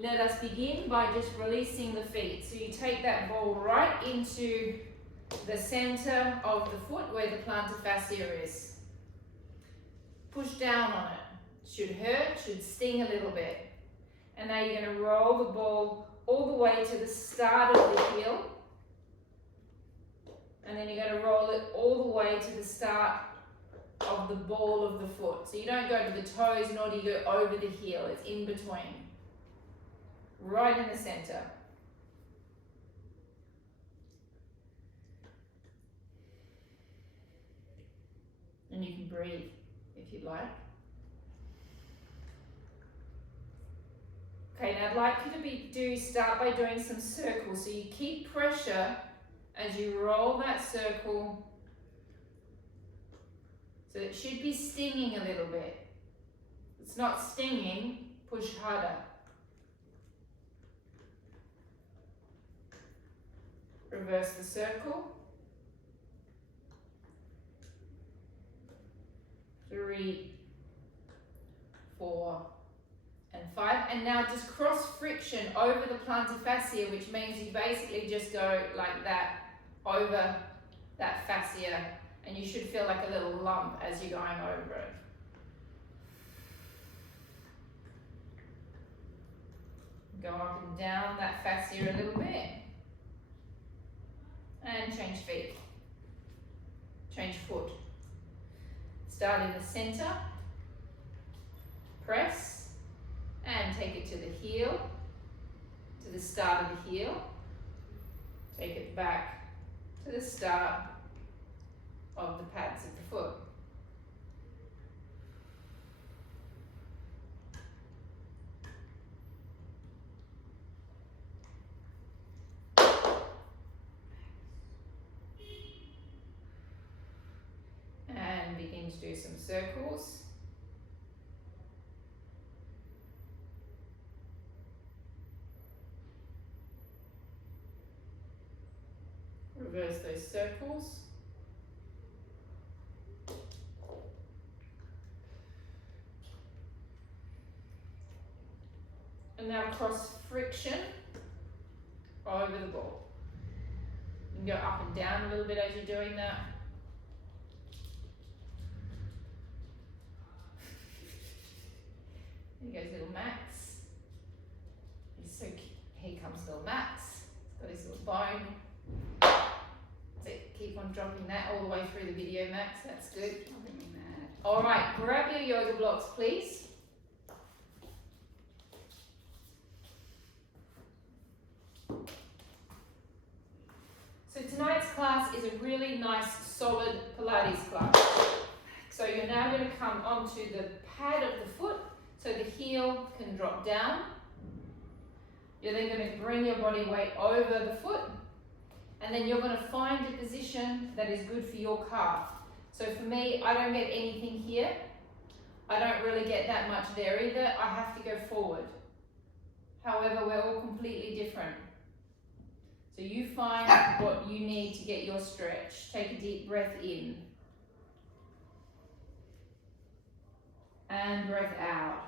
let us begin by just releasing the feet. So you take that ball right into the center of the foot where the plantar fascia is. Push down on it. Should hurt, should sting a little bit. And now you're going to roll the ball all the way to the start of the heel. And then you're going to roll it all the way to the start of the ball of the foot. So you don't go to the toes, nor do you go over the heel. It's in between. Right in the center. And you can breathe if you'd like. Okay, now I'd like you to start by doing some circles. So you keep pressure as you roll that circle. So it should be stinging a little bit. If it's not stinging, push harder. Reverse the circle. 3, 4, and 5. And now just cross friction over the plantar fascia, which means you basically just go like that over that fascia, and you should feel like a little lump as you're going over it. Go up and down that fascia a little bit. And change feet. Change foot. Start in the center. Press. And take it to the heel. To the start of the heel. Take it back to the start of the pads of the foot. And begin to do some circles. Reverse those circles. And now cross friction over the ball. You can go up and down a little bit as you're doing that. There goes little Max. Here comes little Max. He's got his little bone. Keep on dropping that all the way through the video, Max. That's good. All right, grab your yoga blocks, please. So tonight's class is a really nice, solid Pilates class. So you're now going to come onto the pad of the foot so the heel can drop down. You're then going to bring your body weight over the foot. And then you're going to find a position that is good for your calf. So for me, I don't get anything here. I don't really get that much there either. I have to go forward. However, we're all completely different. So you find what you need to get your stretch. Take a deep breath in. And breath out.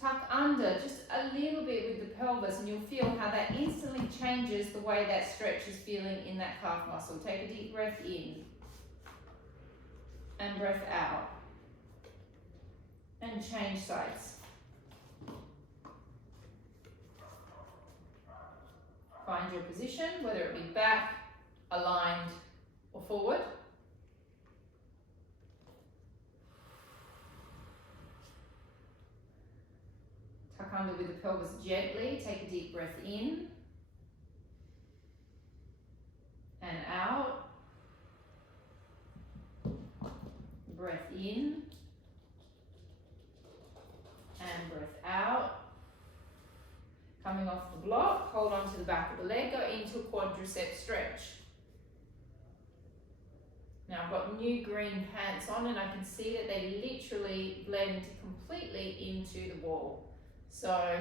Tuck under just a little bit with the pelvis, and you'll feel how that instantly changes the way that stretch is feeling in that calf muscle. Take a deep breath in and breath out. And change sides. Find your position, whether it be back, aligned, or forward. Tuck under with the pelvis gently. Take a deep breath in and out. Breath in and breath out. Coming off the block, hold on to the back of the leg, go into a quadricep stretch. Now I've got new green pants on and I can see that they literally blend completely into the wall. So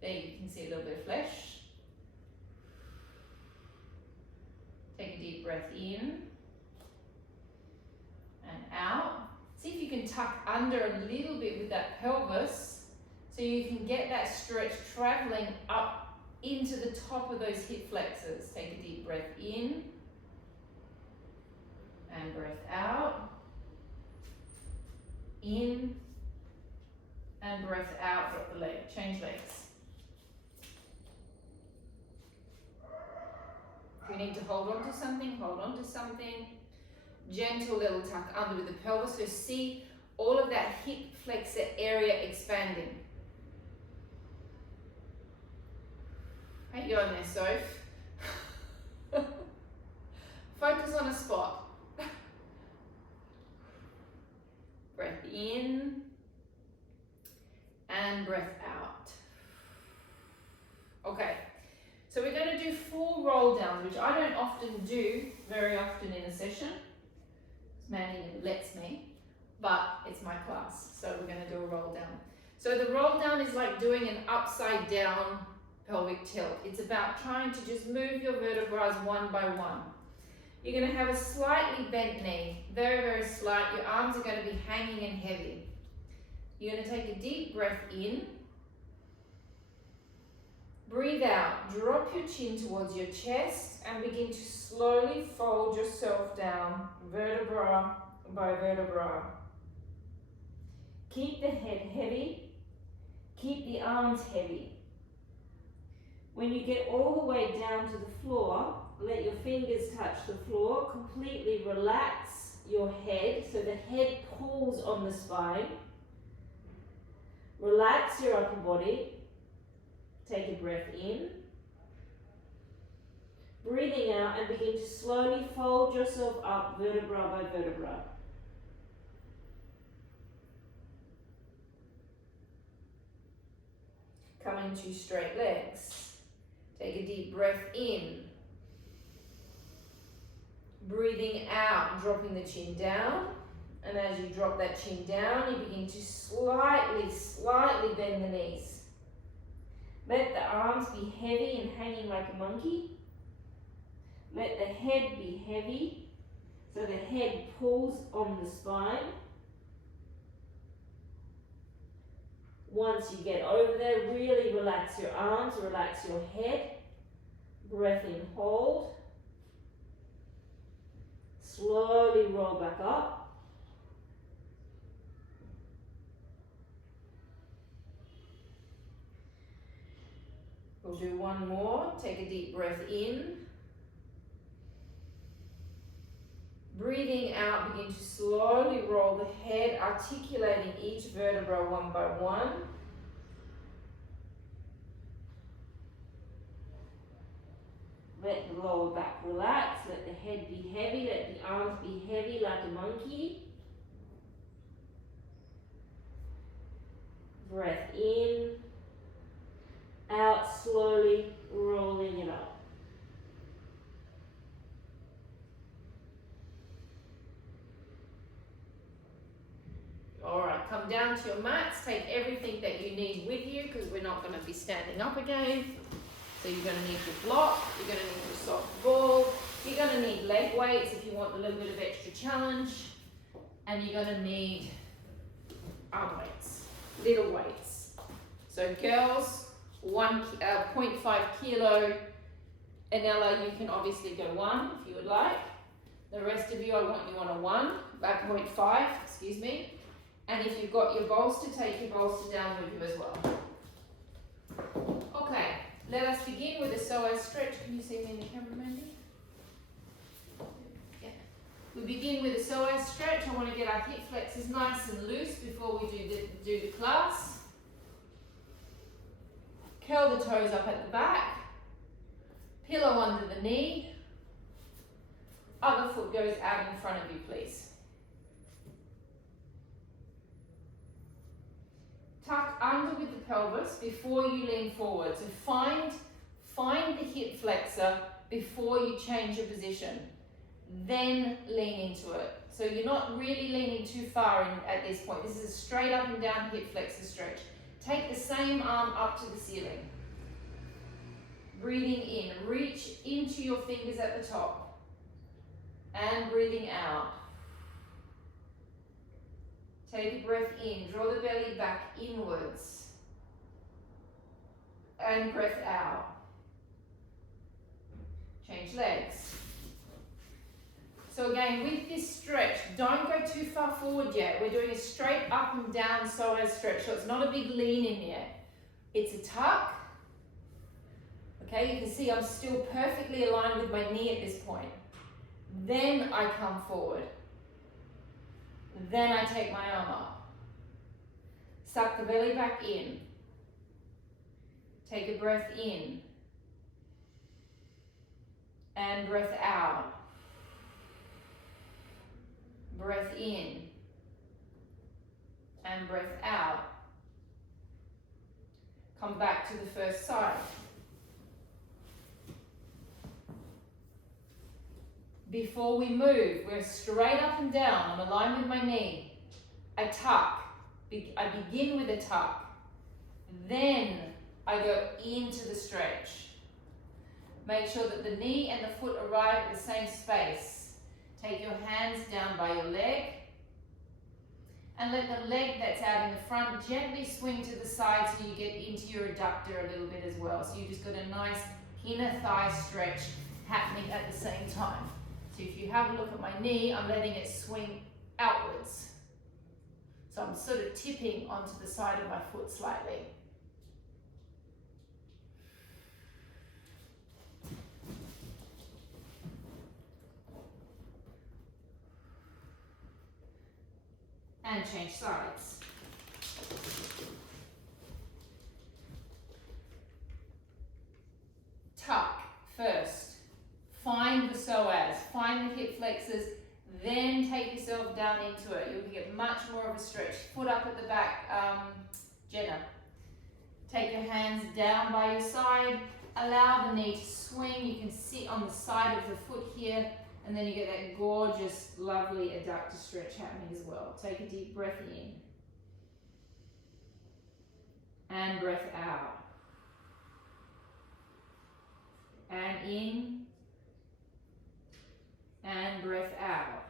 there you can see a little bit of flesh. Take a deep breath in and out. See if you can tuck under a little bit with that pelvis So you can get that stretch traveling up into the top of those hip flexors. Take a deep breath in and breath out. In and breath out, drop the leg, change legs. If you need to hold on to something, hold on to something. Gentle little tuck under with the pelvis. So see all of that hip flexor area expanding. How you going there, Soph? Focus on a spot. Breath in and breath out. Okay, so we're going to do 4 roll downs, which I don't often do very often in a session. Manny lets me, but it's my class, so we're going to do a roll down. So the roll down is like doing an upside down pelvic tilt. It's about trying to just move your vertebrae one by one. You're going to have a slightly bent knee, very, very slight. Your arms are going to be hanging and heavy. You're going to take a deep breath in. Breathe out, drop your chin towards your chest and begin to slowly fold yourself down, vertebra by vertebra. Keep the head heavy, keep the arms heavy. When you get all the way down to the floor, let your fingers touch the floor, completely relax your head so the head pulls on the spine. Relax your upper body. Take a breath in. Breathing out and begin to slowly fold yourself up vertebra by vertebra. Coming to straight legs. Take a deep breath in. Breathing out, dropping the chin down. And as you drop that chin down, you begin to slightly bend the knees. Let the arms be heavy and hanging like a monkey. Let the head be heavy, so the head pulls on the spine. Once you get over there, really relax your arms, relax your head. Breath in, hold. Slowly roll back up. We'll do one more. Take a deep breath in. Breathing out, begin to slowly roll the head, articulating each vertebra one by one. Let the lower back relax, let the head be heavy, let the arms be heavy like a monkey. Breath in, out, slowly rolling it up. Alright, come down to your mats, take everything that you need with you because we're not going to be standing up again. So you're going to need your block, you're going to need your soft ball, you're going to need leg weights if you want a little bit of extra challenge, and you're going to need arm weights, little weights. So girls, 0.5 kilo. Anella, you can obviously go 1 if you would like. The rest of you, I want you on a 0.5, excuse me. And if you've got your bolster, take your bolster down with you as well. Okay, let us begin with a psoas stretch. Can you see me in the camera, Mandy? Yeah. We begin with a psoas stretch. I want to get our hip flexors nice and loose before we do the class. Curl the toes up at the back. Pillow under the knee. Other foot goes out in front of you, please. Tuck under with the pelvis before you lean forward. So find the hip flexor before you change your position. Then lean into it. So you're not really leaning too far in at this point. This is a straight up and down hip flexor stretch. Take the same arm up to the ceiling. Breathing in, reach into your fingers at the top. And breathing out. Take a breath in, draw the belly back inwards. and breath out. Change legs. So again, with this stretch, don't go too far forward yet. We're doing a straight up and down psoas stretch, so it's not a big lean in yet. It's a tuck. Okay, you can see I'm still perfectly aligned with my knee at this point. Then I come forward. Then I take my arm up. Suck the belly back in. Take a breath in. And breath out. Breath in. And breath out. Come back to the first side. Before we move, we're straight up and down. I'm aligned with my knee. I tuck. I begin with a tuck. Then I go into the stretch. Make sure that the knee and the foot arrive at the same space. Take your hands down by your leg. And let the leg that's out in the front gently swing to the side so you get into your adductor a little bit as well. So you just got a nice inner thigh stretch happening at the same time. So if you have a look at my knee, I'm letting it swing outwards. So I'm sort of tipping onto the side of my foot slightly. And change sides. Tuck first. Find the psoas, find the hip flexors, then take yourself down into it. You'll get much more of a stretch. Foot up at the back, Jenna. Take your hands down by your side. Allow the knee to swing. You can sit on the side of the foot here, and then you get that gorgeous, lovely adductor stretch happening as well. Take a deep breath in. And breath out. And in. And breath out.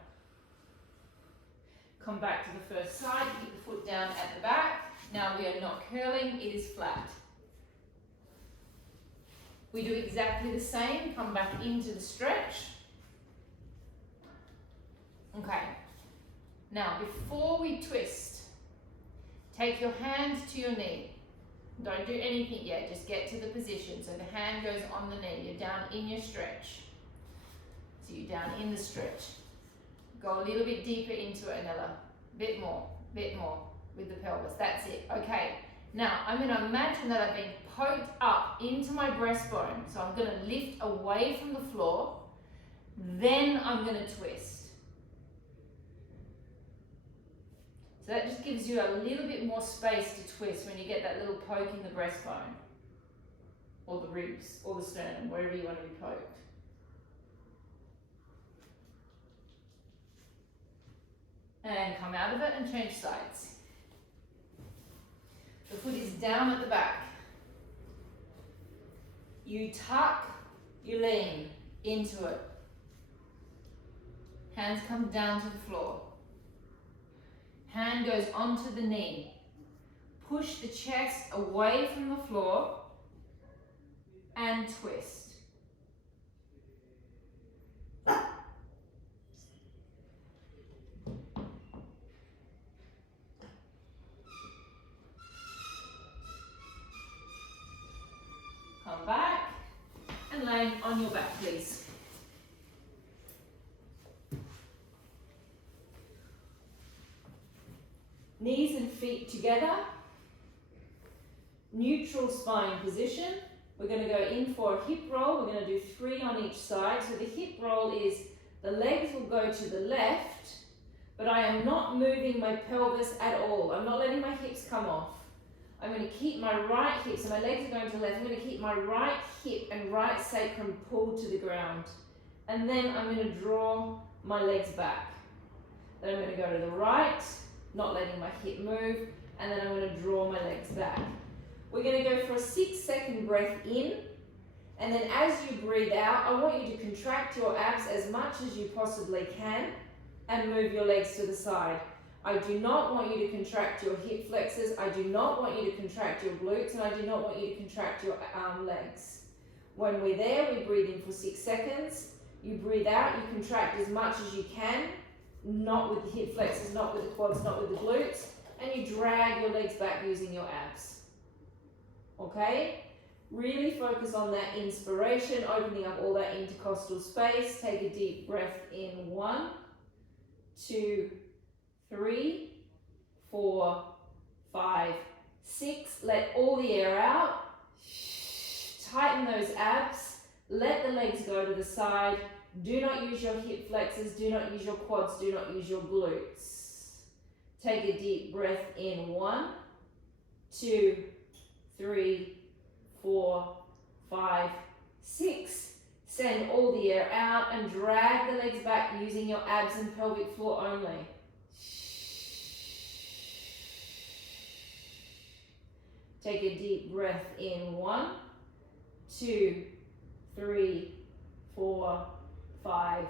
Come back to the first side, keep the foot down at the back. Now we are not curling, it is flat. We do exactly the same, come back into the stretch. Okay, now before we twist, take your hand to your knee. Don't do anything yet, just get to the position. So the hand goes on the knee, you're down in your stretch. So you're down in the stretch. Go a little bit deeper into it, Anella. Bit more with the pelvis. That's it. Okay. Now I'm going to imagine that I've been poked up into my breastbone. So I'm going to lift away from the floor. Then I'm going to twist. So that just gives you a little bit more space to twist when you get that little poke in the breastbone. Or the ribs, or the sternum, wherever you want to be poked. And come out of it and change sides. The foot is down at the back. You tuck, you lean into it. Hands come down to the floor. Hand goes onto the knee. Push the chest away from the floor and twist. Come back and lay on your back, please. Knees and feet together. Neutral spine position. We're going to go in for a hip roll. We're going to do 3 on each side. So the hip roll is the legs will go to the left, but I am not moving my pelvis at all. I'm not letting my hips come off. I'm going to keep my right hip, so my legs are going to the left. I'm going to keep my right hip and right sacrum pulled to the ground. And then I'm going to draw my legs back. Then I'm going to go to the right, not letting my hip move, and then I'm going to draw my legs back. We're going to go for a 6-second breath in, and then as you breathe out, I want you to contract your abs as much as you possibly can and move your legs to the side. I do not want you to contract your hip flexors. I do not want you to contract your glutes, and I do not want you to contract your legs. When we're there, we breathe in for 6 seconds. You breathe out, you contract as much as you can, not with the hip flexors, not with the quads, not with the glutes, and you drag your legs back using your abs. Okay? Really focus on that inspiration, opening up all that intercostal space. Take a deep breath in. 1, 2, 3, 4, 5, 6. Let all the air out. Tighten those abs. Let the legs go to the side. Do not use your hip flexors. Do not use your quads. Do not use your glutes. Take a deep breath in. 1, 2, 3, 4, 5, 6. Send all the air out and drag the legs back using your abs and pelvic floor only. Take a deep breath in. 1, 2, 3, 4, 5,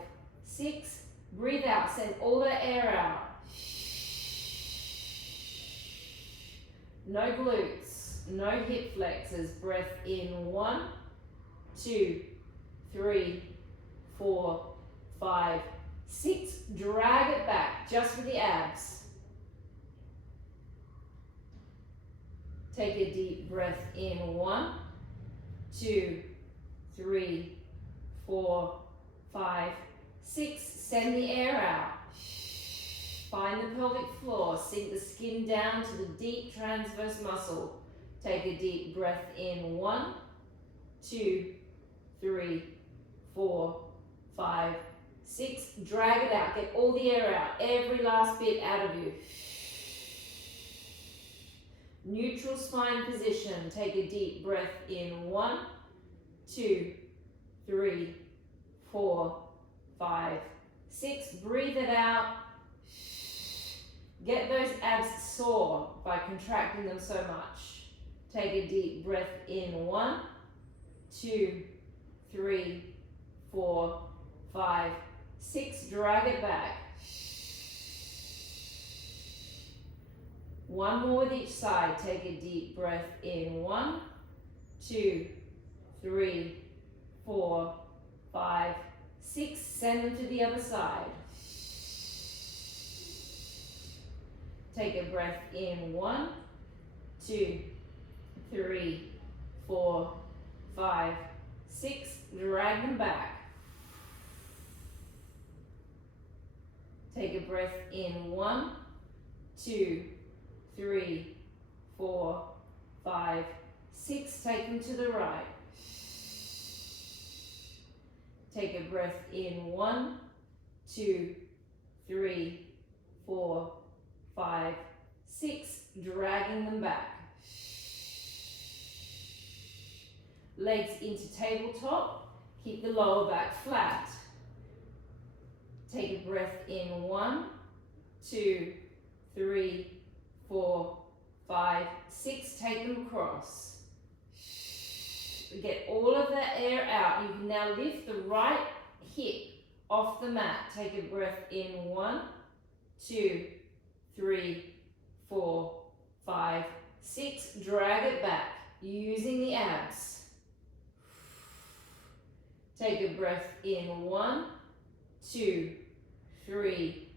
6. Breathe out. Send all the air out. No glutes, no hip flexors. Breath in. 1, 2, 3, 4, 5, 6. Drag it back just with the abs. Take a deep breath in. 1, 2, 3, 4, 5, 6. Send the air out. Find the pelvic floor. Sink the skin down to the deep transverse muscle. Take a deep breath in. 1, 2, 3, 4, 5, 6. Drag it out. Get all the air out. Every last bit out of you. Neutral spine position. Take a deep breath in. 1, 2, 3, 4, 5, 6. Breathe it out. Get those abs sore by contracting them so much. Take a deep breath in. 1, 2, 3, 4, 5, 6. Drag it back. One more with each side. Take a deep breath in. 1, 2, 3, 4, 5, 6. Send them to the other side. Take a breath in. 1, 2, 3, 4, 5, 6. Drag them back. Take a breath in. 1, 2, 3, 4, 5, 6. Take them to the right. Take a breath in. 1, 2, 3, 4, 5, 6. Dragging them back. Legs into tabletop. Keep the lower back flat. Take a breath in. 1, 2, 3, 4, 5, 6. Take them across. Get all of that air out. You can now lift the right hip off the mat. Take a breath in. 1, 2, 3, 4, 5, 6. Drag it back using the abs. Take a breath in. 1, 2, 3,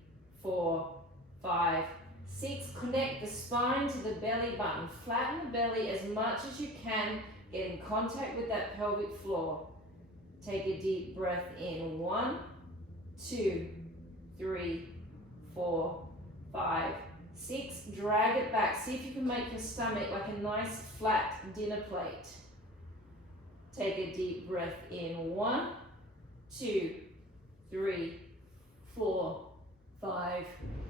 4, 5, 6. Connect the spine to the belly button. Flatten the belly as much as you can. Get in contact with that pelvic floor. Take a deep breath in. 1, 2, 3, 4, 5, 6. Drag it back. See if you can make your stomach like a nice flat dinner plate. Take a deep breath in. 1, 2, 3, 4, 5,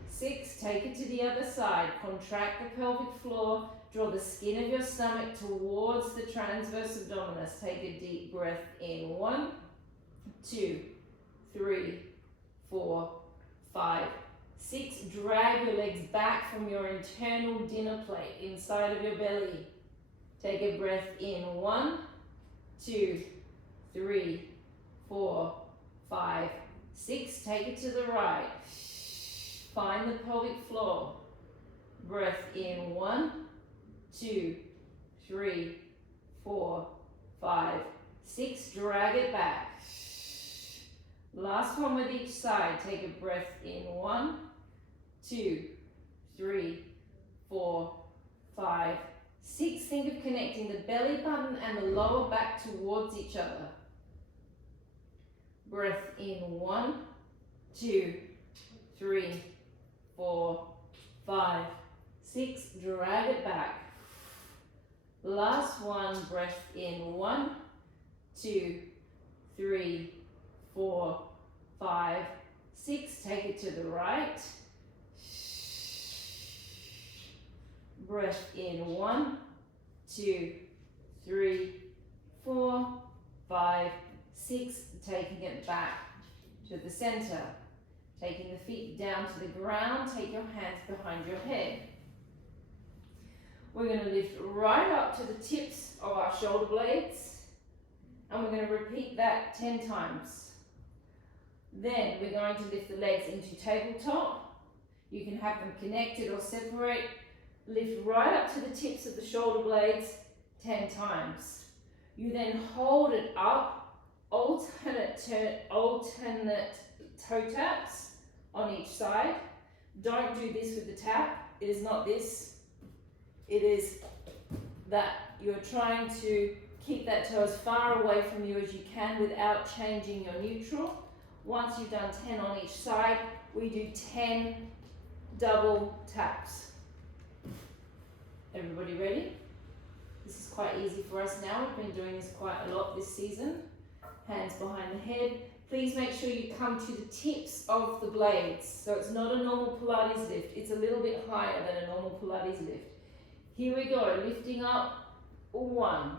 6. Take it to the other side. Contract the pelvic floor. Draw the skin of your stomach towards the transverse abdominis. Take a deep breath in. 1, 2, 3, 4, 5, 6. Drag your legs back from your internal dinner plate inside of your belly. Take a breath in. 1, 2, 3, 4, 5, 6. Take it to the right. Find the pelvic floor. Breath in, 1, 2, 3, 4, 5, 6. Drag it back. Last one with each side. Take a breath in, 1, 2, 3, 4, 5, 6. Think of connecting the belly button and the lower back towards each other. Breath in, 1, 2, 3, 4, 5, 6. Drag it back. Last one. Breath in, 1, 2, 3, 4, 5, 6. Take it to the right. Breath in, 1, 2, 3, 4, 5, 6. Taking it back to the center. Taking the feet down to the ground. Take your hands behind your head. We're going to lift right up to the tips of our shoulder blades. And we're going to repeat that 10 times. Then we're going to lift the legs into tabletop. You can have them connected or separate. Lift right up to the tips of the shoulder blades 10 times. You then hold it up, alternate toe taps on each side. Don't do this with the tap. It is not this. It is that you're trying to keep that toe as far away from you as you can without changing your neutral. Once you've done 10 on each side, we do 10 double taps. Everybody ready? This is quite easy for us now. We've been doing this quite a lot this season. Hands behind the head. Please make sure you come to the tips of the blades. So it's not a normal Pilates lift. It's a little bit higher than a normal Pilates lift. Here we go. Lifting up. 1,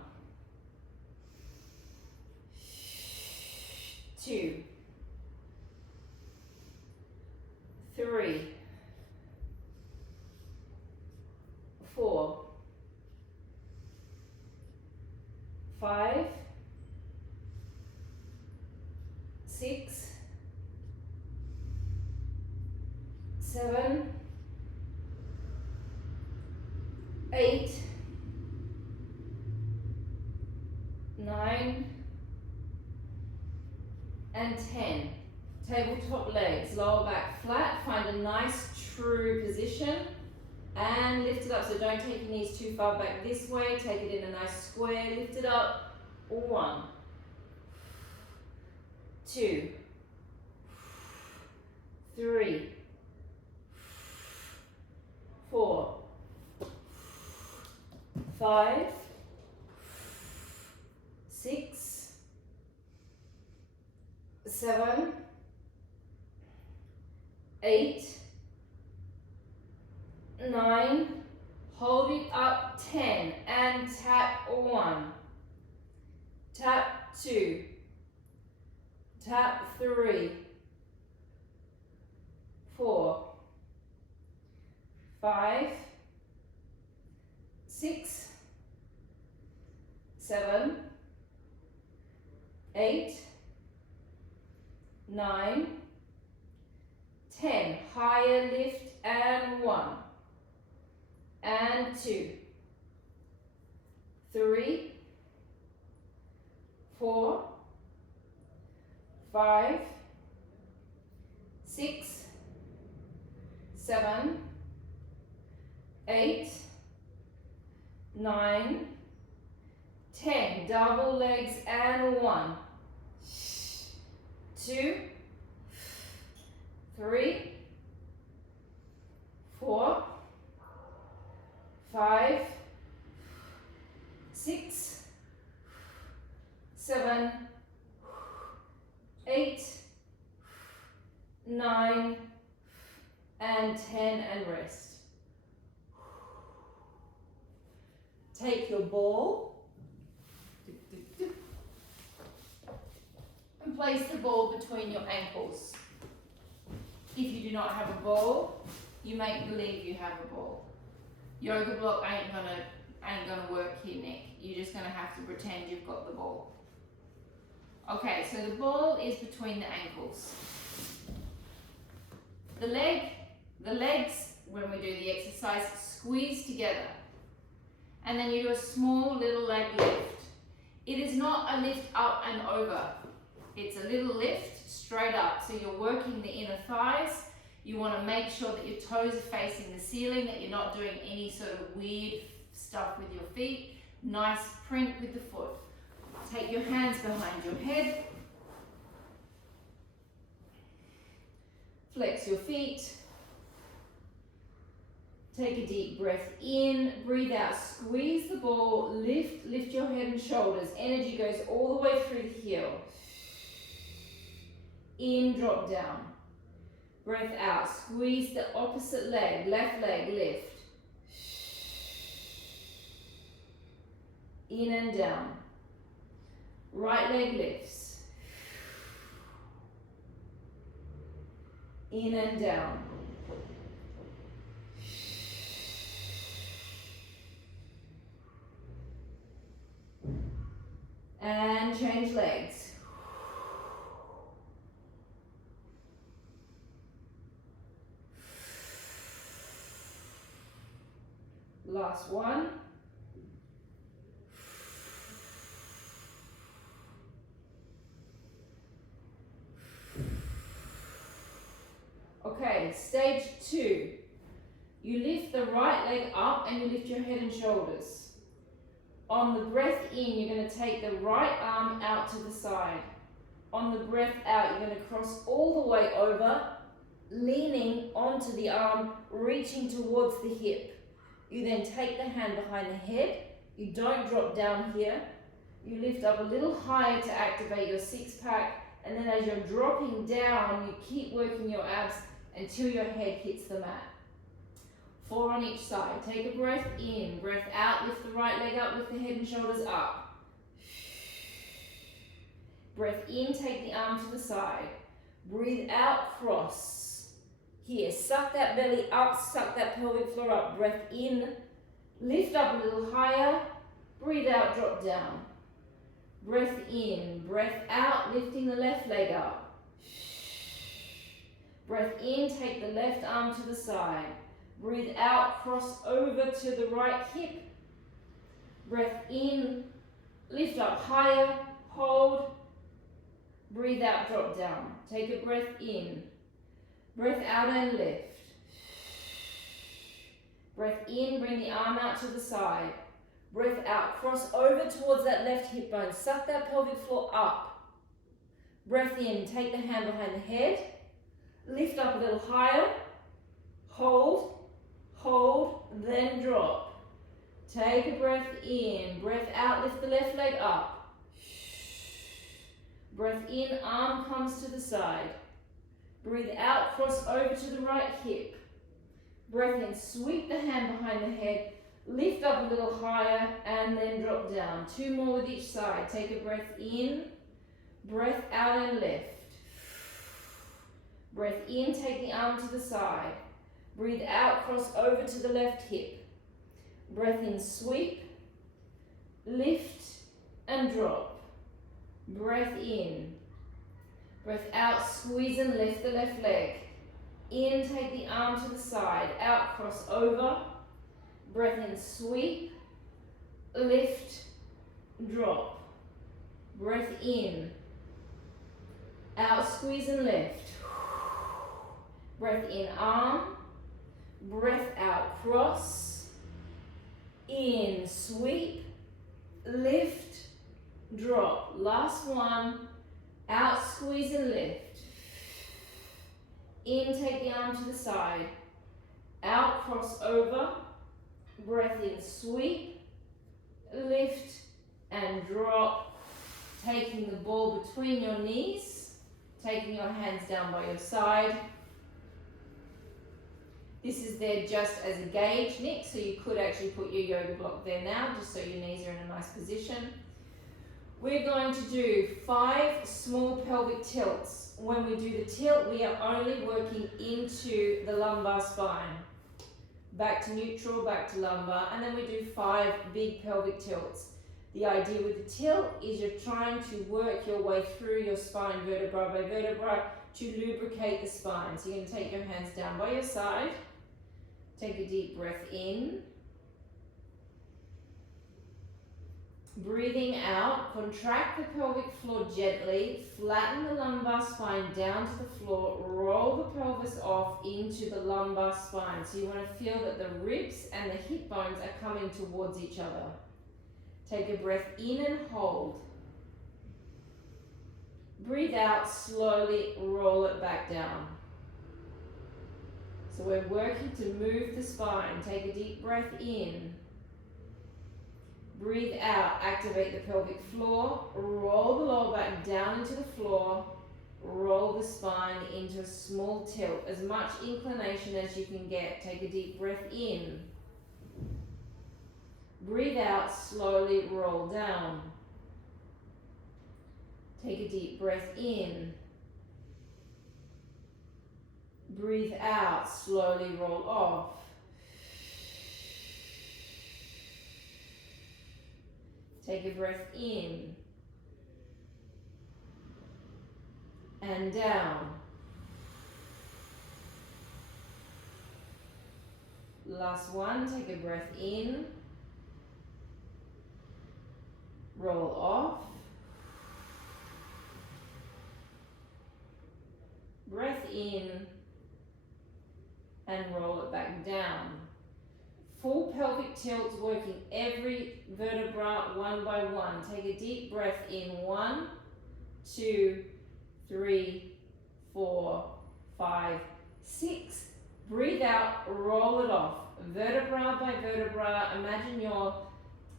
2, 3, 4, 5, 6, 7, 8, 9, and 10. Tabletop legs, lower back flat. Find a nice true position and lift it up. So don't take your knees too far back this way. Take it in a nice square. Lift it up. 1, 2, 3, 4, 5, 6, 7, 8, 9, hold it up, 10, and tap 1, tap 2, tap 3, 4, 5, 6, 7, 8, 9, 10. Higher lift and 1, and 2, 3, 4, 5, 6, 7, 8, 9, 10. Double legs and 1, 2, 3, 4, 5, 6, 7, 8, 9, and 10, and rest. Take your ball and place the ball between your ankles. If you do not have a ball, you make believe you have a ball. Yoga block ain't gonna work here, Nick. You're just gonna have to pretend you've got the ball. Okay, so the ball is between the ankles. The leg The legs, when we do the exercise, squeeze together. And then you do a small little leg lift. It is not a lift up and over. It's a little lift straight up. So you're working the inner thighs. You want to make sure that your toes are facing the ceiling, that you're not doing any sort of weird stuff with your feet. Nice print with the foot. Take your hands behind your head. Flex your feet. Take a deep breath in, breathe out, squeeze the ball, lift your head and shoulders. Energy goes all the way through the heel. In, drop down. Breath out, squeeze the opposite leg, left leg, lift. In and down. Right leg lifts. In and down. And change legs. Last one. Okay, stage 2. You lift the right leg up and you lift your head and shoulders. On the breath in, you're going to take the right arm out to the side. On the breath out, you're going to cross all the way over, leaning onto the arm, reaching towards the hip. You then take the hand behind the head. You don't drop down here. You lift up a little higher to activate your six-pack, and then as you're dropping down, you keep working your abs until your head hits the mat. 4 on each side. Take a breath in, breath out, lift the right leg up, lift the head and shoulders up. Breath in, take the arm to the side. Breathe out, cross. Here, suck that belly up, suck that pelvic floor up. Breath in, lift up a little higher. Breathe out, drop down. Breath in, breath out, lifting the left leg up. Breath in, take the left arm to the side. Breathe out, cross over to the right hip. Breath in, lift up higher, hold. Breathe out, drop down. Take a breath in. Breath out and lift. Breath in, bring the arm out to the side. Breath out, cross over towards that left hip bone. Suck that pelvic floor up. Breath in, take the hand behind the head. Lift up a little higher. Hold. Hold, then drop. Take a breath in, breath out, lift the left leg up. Breath in, arm comes to the side. Breathe out, cross over to the right hip. Breath in, sweep the hand behind the head, lift up a little higher, and then drop down. 2 more with each side. Take a breath in, breath out and lift. Breath in, take the arm to the side. Breathe out, cross over to the left hip. Breath in, sweep, lift and drop. Breath in. Breath out, squeeze and lift the left leg. In, take the arm to the side. Out, cross over. Breath in, sweep, lift, drop. Breath in. Out, squeeze and lift. Breath in, arm. Breath out, cross. In, sweep, lift, drop. Last one. Out, squeeze and lift. In, take the arm to the side. Out, cross over. Breath in, sweep, lift and drop. Taking the ball between your knees. Taking your hands down by your side. This is there just as a gauge, Nick, so you could actually put your yoga block there now, just so your knees are in a nice position. We're going to do 5 small pelvic tilts. When we do the tilt, we are only working into the lumbar spine. Back to neutral, back to lumbar, and then we do 5 big pelvic tilts. The idea with the tilt is you're trying to work your way through your spine vertebra by vertebra to lubricate the spine. So you're going to take your hands down by your side. Take a deep breath in. Breathing out, contract the pelvic floor gently, flatten the lumbar spine down to the floor, roll the pelvis off into the lumbar spine. So you want to feel that the ribs and the hip bones are coming towards each other. Take a breath in and hold. Breathe out, slowly roll it back down. So we're working to move the spine. Take a deep breath in. Breathe out, activate the pelvic floor, roll the lower back down into the floor, roll the spine into a small tilt, as much inclination as you can get. Take a deep breath in. Breathe out, slowly roll down. Take a deep breath in. Breathe out, slowly roll off. Take a breath in and down. Last one, take a breath in, roll off. Breath in and roll it back down. Full pelvic tilt, working every vertebra one by one. Take a deep breath in. 1, 2, 3, 4, 5, 6. Breathe out, roll it off. Vertebra by vertebra. Imagine your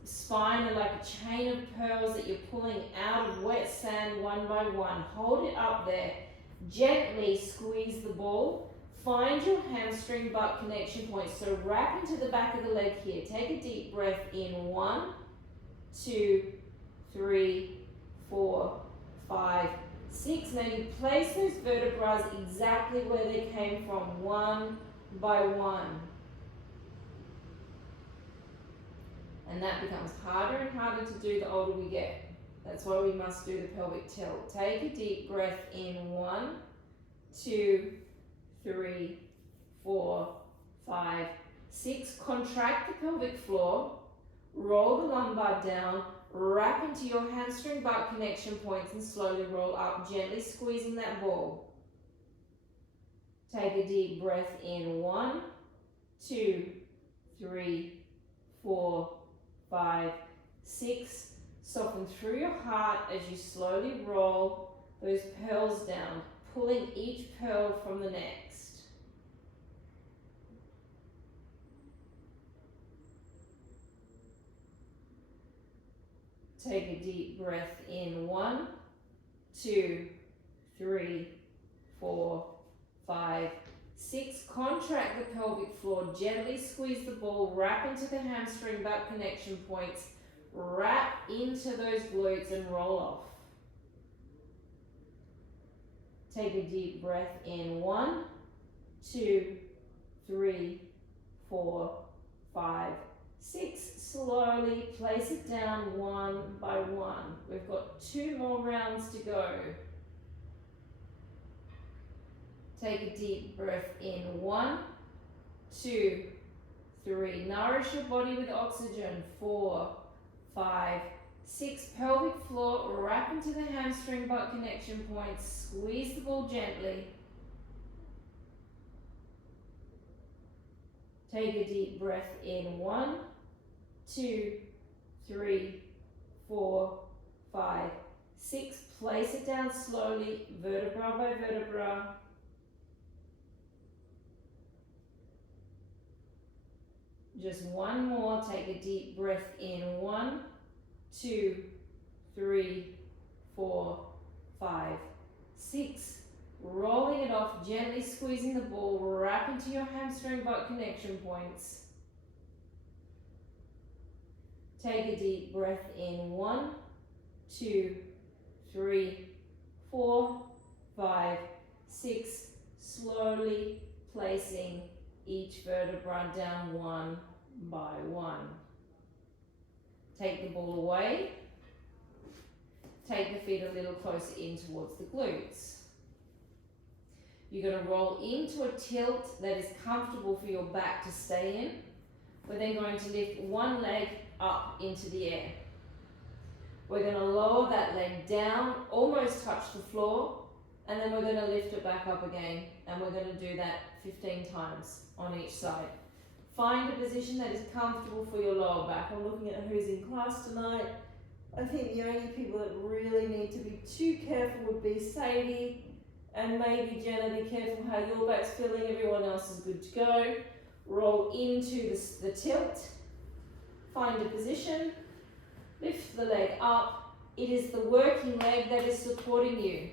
spine are like a chain of pearls that you're pulling out of wet sand one by one. Hold it up there. Gently squeeze the ball. Find your hamstring butt connection point. So wrap into the back of the leg here. Take a deep breath in. 1, 2, 3, 4, 5, 6. Now you place those vertebrae exactly where they came from, one by one. And that becomes harder and harder to do the older we get. That's why we must do the pelvic tilt. Take a deep breath in. 1, 2, 3, 4, 5, 6. Contract the pelvic floor. Roll the lumbar down. Wrap into your hamstring butt connection points and slowly roll up, gently squeezing that ball. Take a deep breath in. 1, 2, 3, 4, 5, 6. Soften through your heart as you slowly roll those pearls down, pulling each pearl from the next. Take a deep breath in. 1, 2, 3, 4, 5, 6. Contract the pelvic floor. Gently squeeze the ball. Wrap into the hamstring butt connection points. Wrap into those glutes and roll off. Take a deep breath in. 1, 2, 3, 4, 5, 6. Slowly place it down one by one. We've got 2 more rounds to go. Take a deep breath in. 1, 2, 3. Nourish your body with oxygen. 4, 5, 6. Pelvic floor. Wrap into the hamstring butt connection points. Squeeze the ball gently. Take a deep breath in. 1, 2, 3, 4, 5, 6. Place it down slowly, vertebra by vertebra. Just one more. Take a deep breath in. 1, 2, 3, 4, 5, 6. Rolling it off, gently squeezing the ball. Wrap into your hamstring butt connection points. Take a deep breath in. 1, 2, 3, 4, 5, 6. Slowly placing each vertebra down one by one. Take the ball away. Take the feet a little closer in towards the glutes. You're going to roll into a tilt that is comfortable for your back to stay in. We're then going to lift one leg up into the air. We're going to lower that leg down, almost touch the floor, and then we're going to lift it back up again, and we're going to do that 15 times on each side. Find a position that is comfortable for your lower back. I'm looking at who's in class tonight. I think the only people that really need to be too careful would be Sadie and maybe Jenna. Be careful how your back's feeling. Everyone else is good to go. Roll into the tilt. Find a position. Lift the leg up. It is the working leg that is supporting you.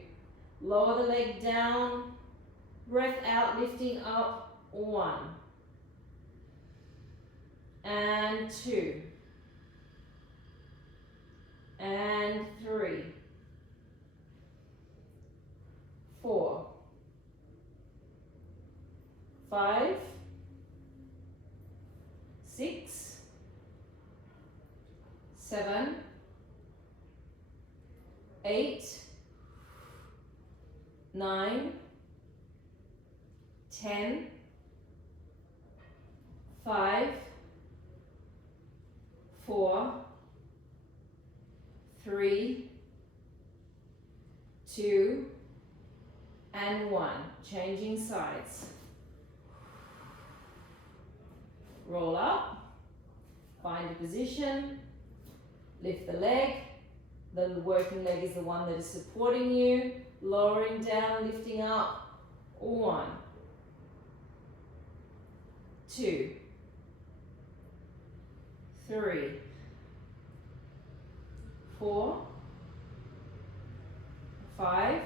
Lower the leg down. Breath out, lifting up. 1. And 2. And 3. 4. 5. 6. 7. 8. 9. 10. 5. 4. 3. 2. And 1. Changing sides. Roll up. Find a position. Lift the leg. The working leg is the one that is supporting you. Lowering down, lifting up. 1. 2. 3. 4. 5.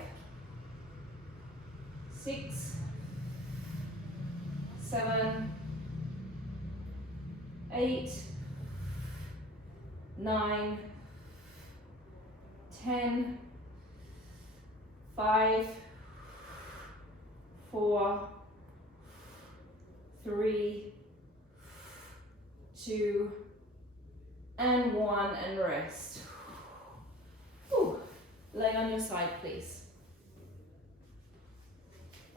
6. 7. 8. 9. 10. 5. 4. 3. 2. And 1, and rest. Whew. Leg on your side, please.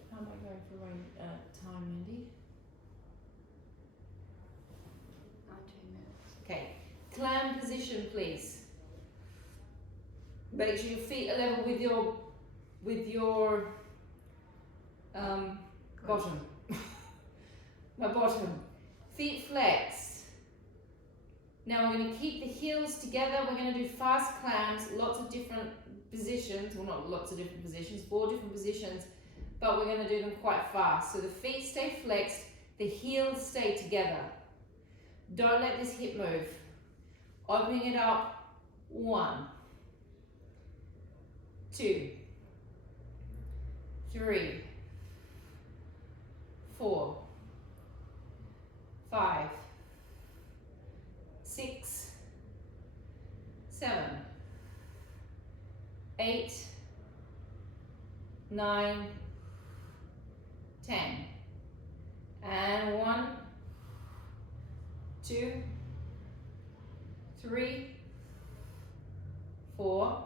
How am I going for time, Mindy? 19 minutes. Okay. Clam position, please. Make sure your feet are level with your bottom. My bottom. Feet flexed. Now we're going to keep the heels together. We're going to do fast clams, lots of different positions. Well, not lots of different positions, 4 different positions, but we're going to do them quite fast. So the feet stay flexed, the heels stay together. Don't let this hip move. Opening it up. 1, 2, 3, 4, 5, 6, 7, 8, 9, 10, and 1, 2, 3, 4,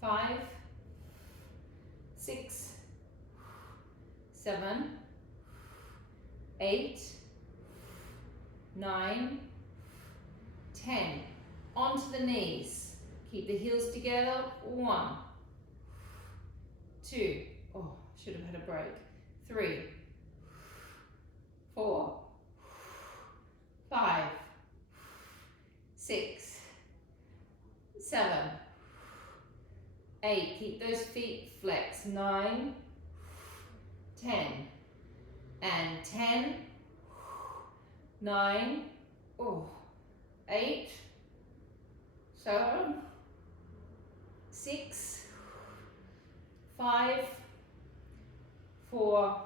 5, 6, 7, 8, 9, 10. Onto the knees. Keep the heels together. 1, 2. Oh, should have had a break. 3, 4, 5, 6, 7, 8. Keep those feet flexed. 9, 10, and 10, 9, 8, 7, 6, 5, 4,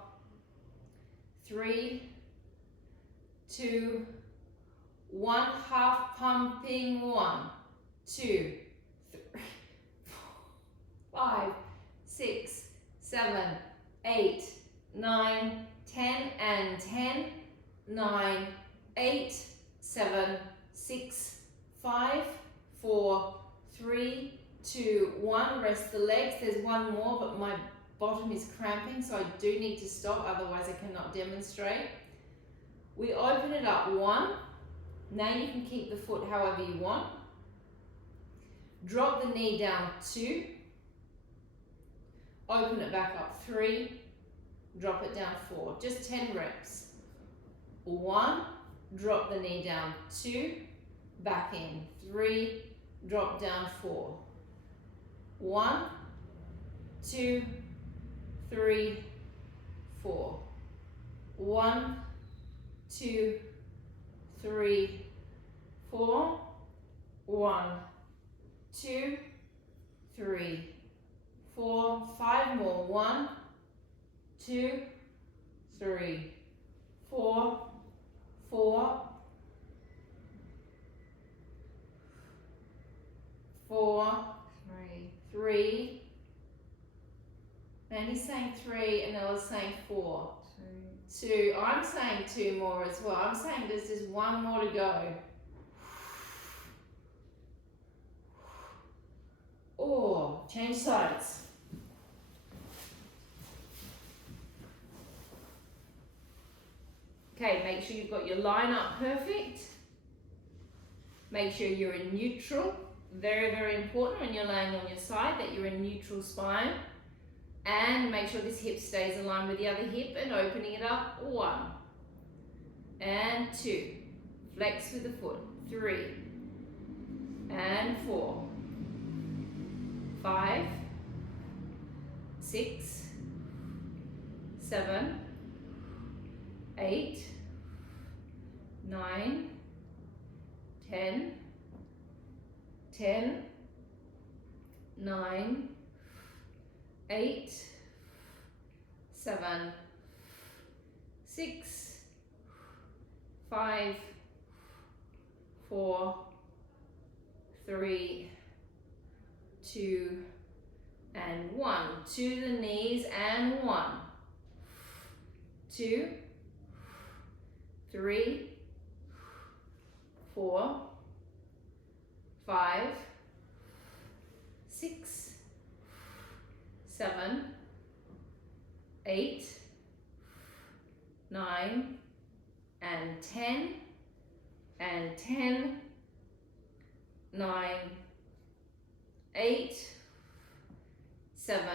3, 2, 1. Half pumping. 1, 2, 3, 4, 5, 6, 7, 8, 9, 10, and 10, 9, 8, 7, 6, 5, 4, 3, 2, 1. Rest the legs. There's one more, but my bottom is cramping, so I do need to stop, otherwise I cannot demonstrate. We open it up 1. Now you can keep the foot however you want. Drop the knee down 2. Open it back up 3. Drop it down 4. Just 10 reps. 1. Drop the knee down 2. Back in 3. Drop down 4. 1, 2, 3, 4. 1, 2, 3, 4. 1, 2, 3, 4. 5 more. 1, 2, 3, 4. 4. 4. 3. Mandy's saying 3 and Ella's saying 4. 2. I'm saying 2 more as well. I'm saying there's just 1 more to go. Oh, change sides. Okay, make sure you've got your line up perfect. Make sure you're in neutral. Very, very important when you're laying on your side that you're in neutral spine. And make sure this hip stays aligned with the other hip and opening it up. 1 and 2. Flex with the foot. 3 and 4. 5, 6, 7, 8, 9, 10, 10, 9, 8, 7, 6, 5, 4, 3, 2, and 1. To the knees and 1, 2, 3, 4, 5, 6, 7, 8, 9, and 10, and 10, 9, 8, 7,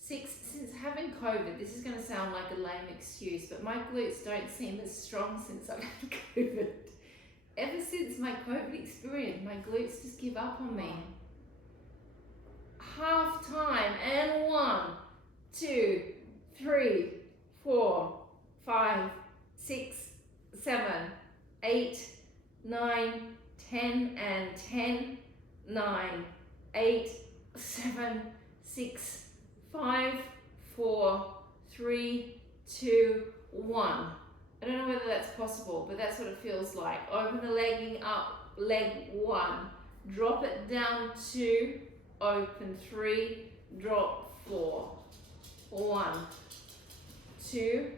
6. Since having COVID, this is going to sound like a lame excuse, but my glutes don't seem as strong since I've had COVID. Ever since my COVID experience, my glutes just give up on me. Half time and 1, 2, 3, 4, 5, 6, 7, 8, 9, 10, and 10, 9, 8, 7, 6, 5, 4, 3, 2, 1. I don't know whether that's possible, but that's what it feels like. Open the legging up, leg 1, drop it down 2, open 3, drop 4. 1, 2,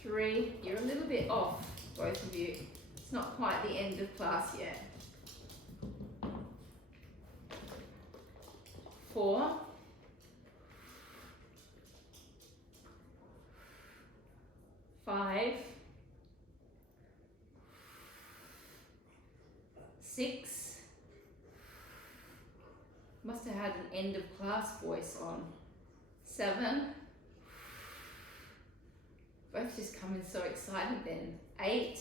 3. You're a little bit off, both of you. It's not quite the end of class yet. 4, 5, 6. Must have had an end of class voice on. 7. Both just coming so excited then. 8,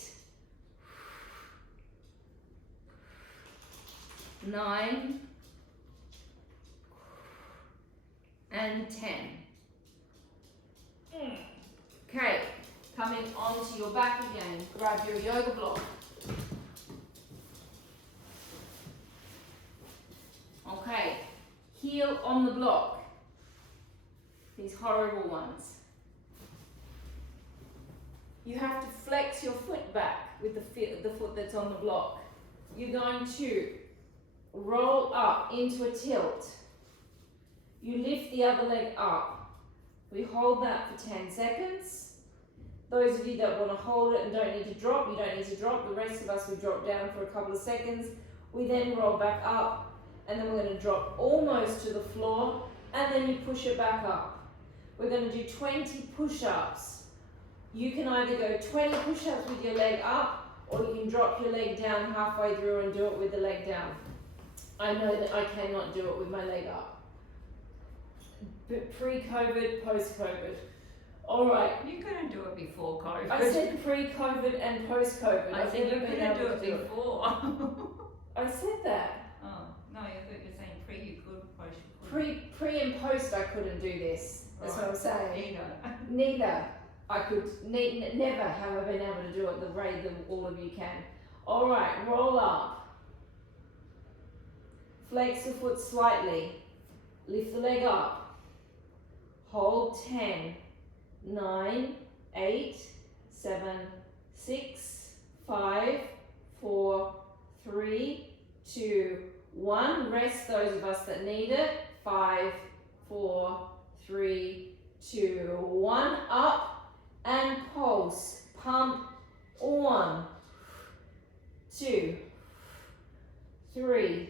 9, and 10. Okay, coming onto your back again. Grab your yoga block. Okay, heel on the block. These horrible ones. You have to flex your foot back with the foot that's on the block. You're going to roll up into a tilt. You lift the other leg up. We hold that for 10 seconds. Those of you that want to hold it and don't need to drop, you don't need to drop. The rest of us, we drop down for a couple of seconds. We then roll back up, and then we're going to drop almost to the floor, and then you push it back up. We're going to do 20 push-ups. You can either go 20 push-ups with your leg up, or you can drop your leg down halfway through and do it with the leg down. I know that I cannot do it with my leg up. But pre-COVID, post-COVID. All right. You couldn't do it before COVID. I said pre-COVID and post-COVID. I said you couldn't do it before. I said that. Oh, no, you're saying pre you could, post you couldn't. Pre and post I couldn't do this. That's what I'm saying. Either. Neither. I could never have I been able to do it the way that all of you can. All right, roll up. Flex the foot slightly. Lift the leg up. Hold 10, 9, 8, 7, 6, 5, 4, 3, 2, 1. Rest those of us that need it. 5, 4, 3, 2, 1. Up and pulse. Pump. 1, 2, 3,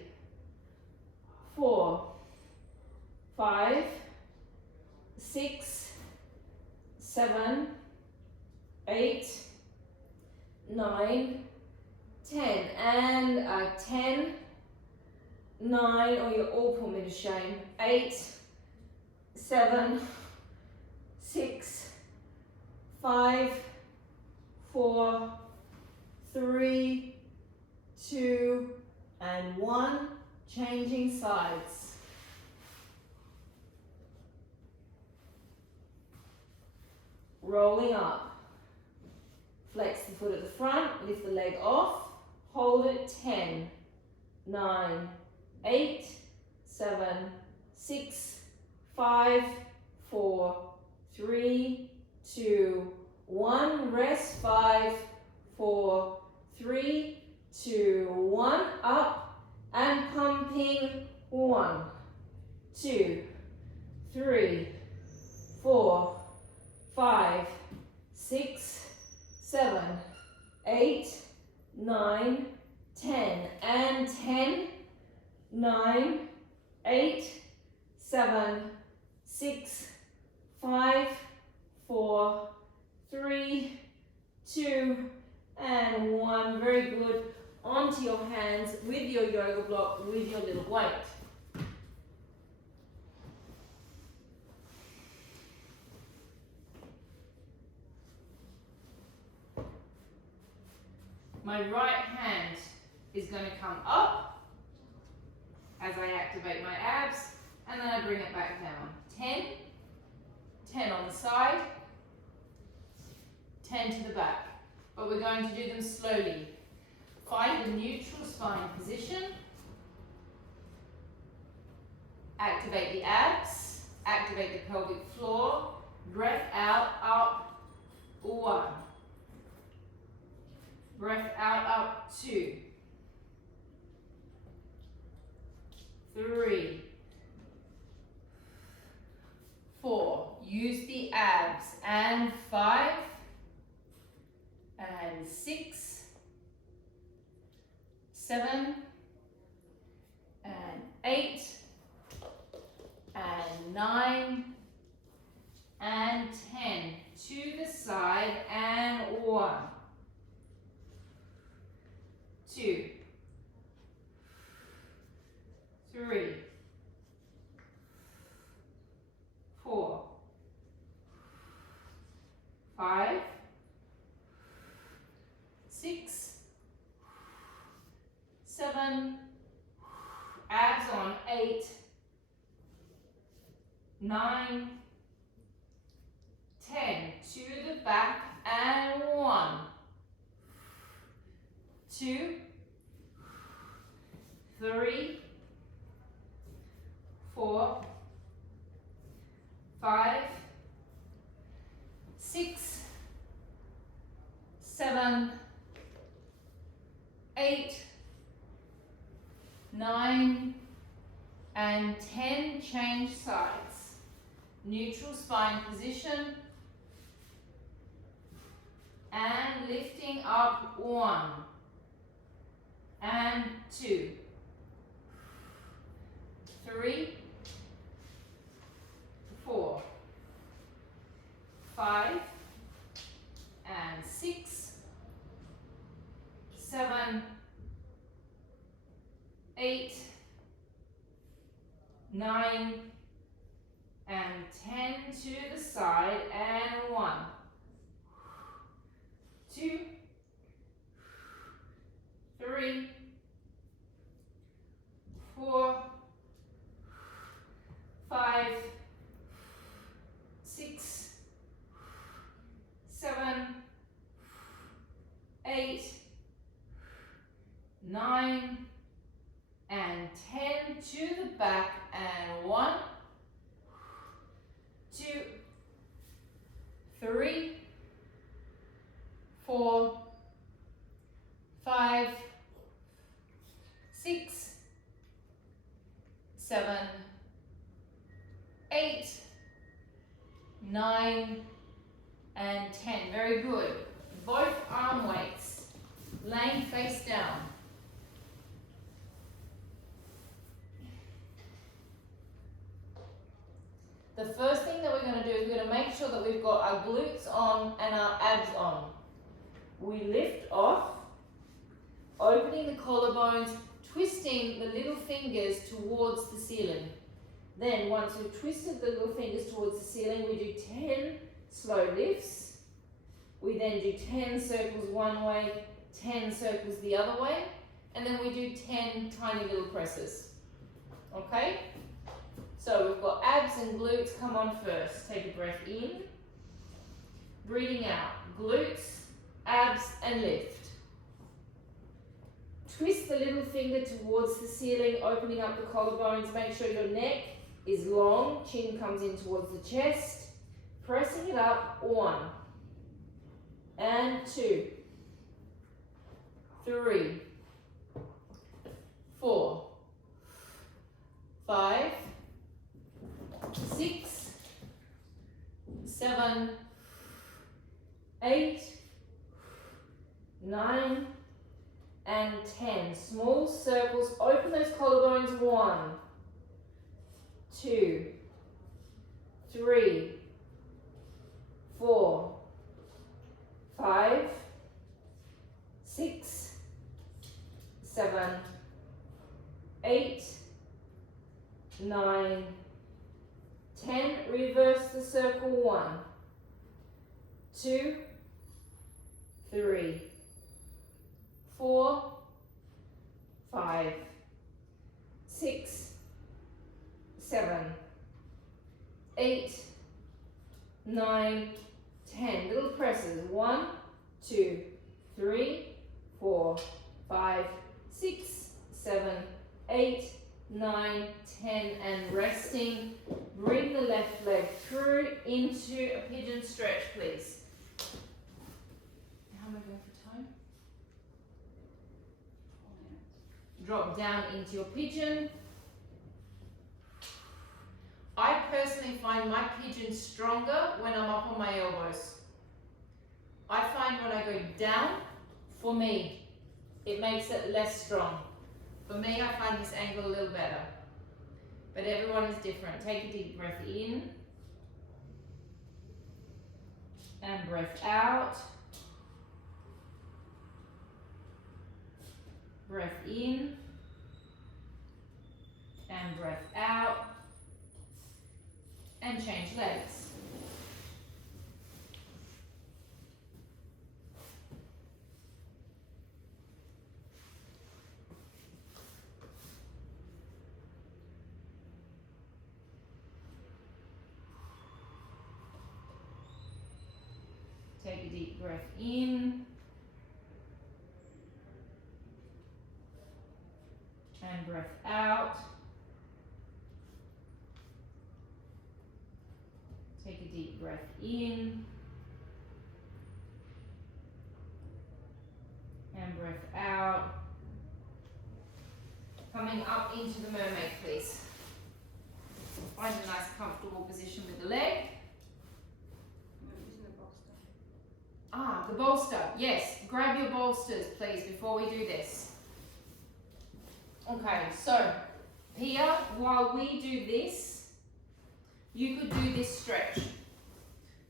4, 5, 6, 7, 8, 9, 10. And 10, 9, or you all put me to shame. 8, 7, 6, 5, 4, 3, 2, and 1. Changing sides. Rolling up. Flex the foot at the front, lift the leg off, hold it 10, 9, 8, 7, 6, 5, 4, 3, 2, 1. Rest. 5, 4, 3, 2, 1. Up and pumping. 1, 2, 3, 4, 5, 6, 7, 8, 9, 10. And 10, 9, 8, 7, 6, 5, 4, 3, 2, and 1. Very good. Onto your hands with your yoga block, with your little weight. My right hand is going to come up as I activate my abs, and then I bring it back down. 10, 10 on the side, 10 to the back. But we're going to do them slowly. Find the neutral spine position. Activate the abs, activate the pelvic floor. Breath out, up, 1. Breath out, up, 2, 3, 4. Use the abs. And 5, and 6, 7, and 8, and 9, and 10. To the side, and 1, 2, 3, 4, 5, 6, 7, abs on 8, 9, 10. To the back, and 1, 2, 3, 4, 5, 6, 7, 8, 9, and 10. Change sides. Neutral spine position. And lifting up. 1, and 2, 3, 8, 9, and 10 to the side, and 1, 2, 3, 4, 5, 6, 7, 8, 9, and 10 to the back, and 1, 2, 3, 4, 5, 6, 7, 8, 9, and 10. Very good. Both arm weights. Laying face down. The first thing that we're going to do is we're going to make sure that we've got our glutes on and our abs on. We lift off, opening the collarbones, twisting the little fingers towards the ceiling. Then once we've twisted the little fingers towards the ceiling, we do 10 slow lifts. We then do 10 circles one way, 10 circles the other way, and then we do 10 tiny little presses. Okay? So we've got abs and glutes. Come on first. Take a breath in. Breathing out. Glutes, abs, and lift. Twist the little finger towards the ceiling, opening up the collarbones. Make sure your neck is long. Chin comes in towards the chest. Pressing it up. 1. And 2. 3. 4. 5. 6, 7, 8, 9, and 10. Small circles. Open those collarbones. 1, 2, 3, 4, 5, 6, 7, 8, 9, 10, reverse the circle. 1, 2, 3, 4, 5, 6, 7, 8, 9, 10. Little presses. 1, 2, 3, 4, 5, 6, 7, 8, 9, 10, and resting. Bring the left leg through into a pigeon stretch, please. How am I going for time? Drop down into your pigeon. I personally find my pigeon stronger when I'm up on my elbows. I find when I go down, for me, it makes it less strong. For me, I find this angle a little better. But everyone is different. Take a deep breath in. And breath out. Breath in. And breath out. And change legs. Take a deep breath in. And breath out. Take a deep breath in. And breath out. Coming up into the mermaid, please. Find a nice comfortable position with the leg. The bolster. Yes, grab your bolsters, please, before we do this. Okay, so here, while we do this, you could do this stretch.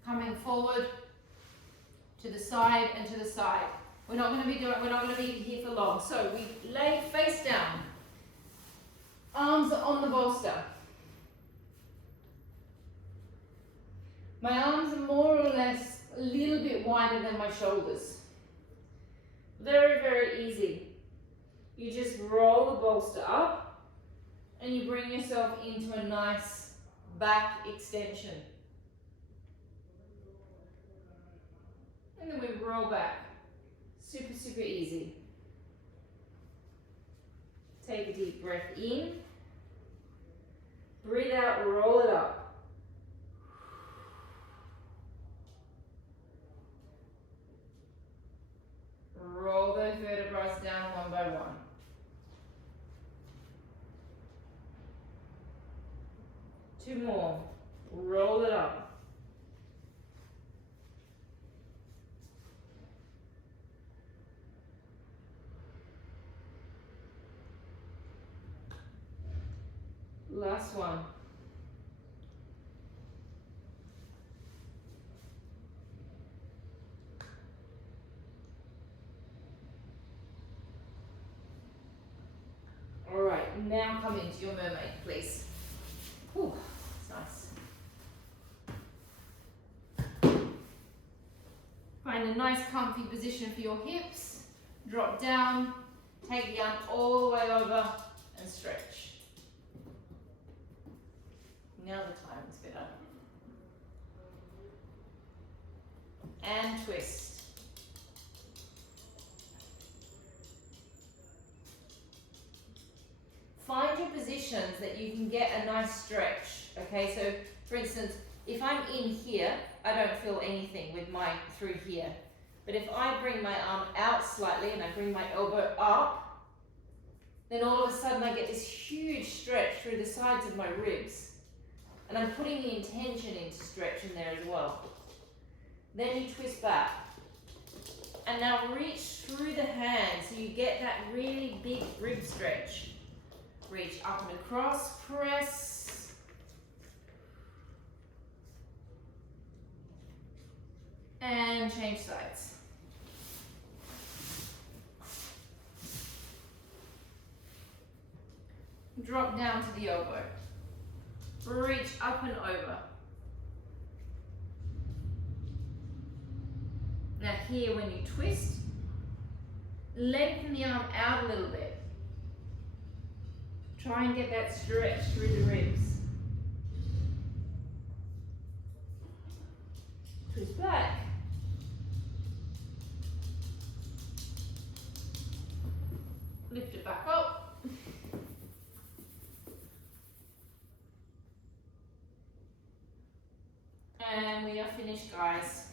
Coming forward to the side and to the side. We're not going to be here for long. So we lay face down. Arms are on the bolster. My arms are more or less a little bit wider than my shoulders. Very, very easy. You just roll the bolster up and you bring yourself into a nice back extension. And then we roll back. Super, super easy. Take a deep breath in. Breathe out, roll it up. Roll those vertebrae down one by one. Two more. Roll it up. Last one. All right, now come into your mermaid, please. Whew, that's nice. Find a nice comfy position for your hips. Drop down, take the arm all the way over and stretch. Now the timing's better. And twist. Find your positions that you can get a nice stretch. Okay, so for instance, if I'm in here, I don't feel anything with my through here. But if I bring my arm out slightly and I bring my elbow up, then all of a sudden I get this huge stretch through the sides of my ribs. And I'm putting the intention into stretch in there as well. Then you twist back. And now reach through the hands so you get that really big rib stretch. Reach up and across, press. And change sides. Drop down to the elbow. Reach up and over. Now here when you twist, lengthen the arm out a little bit. Try and get that stretch through the ribs. Twist back. Lift it back up. And we are finished, guys.